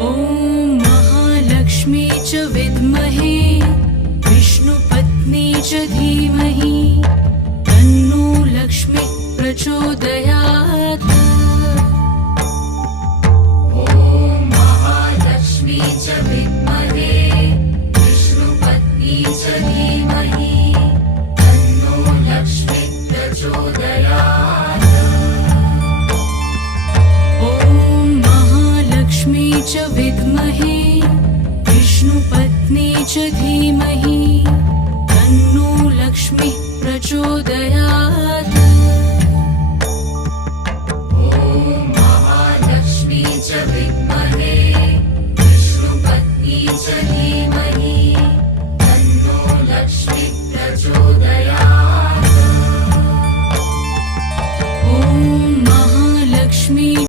ॐ महालक्ष्मी च विद्महे विष्णुपत्नी च धीमहि तन्नो लक्ष्मी प्रचोदयात्। ॐ महालक्ष्मी च विद्महे विष्णुपत्नी च धीमहि तन्नो लक्ष्मी प्रचोदयात्। ॐ महालक्ष्मी च विद्महे विष्णुपत्नी च धीमहि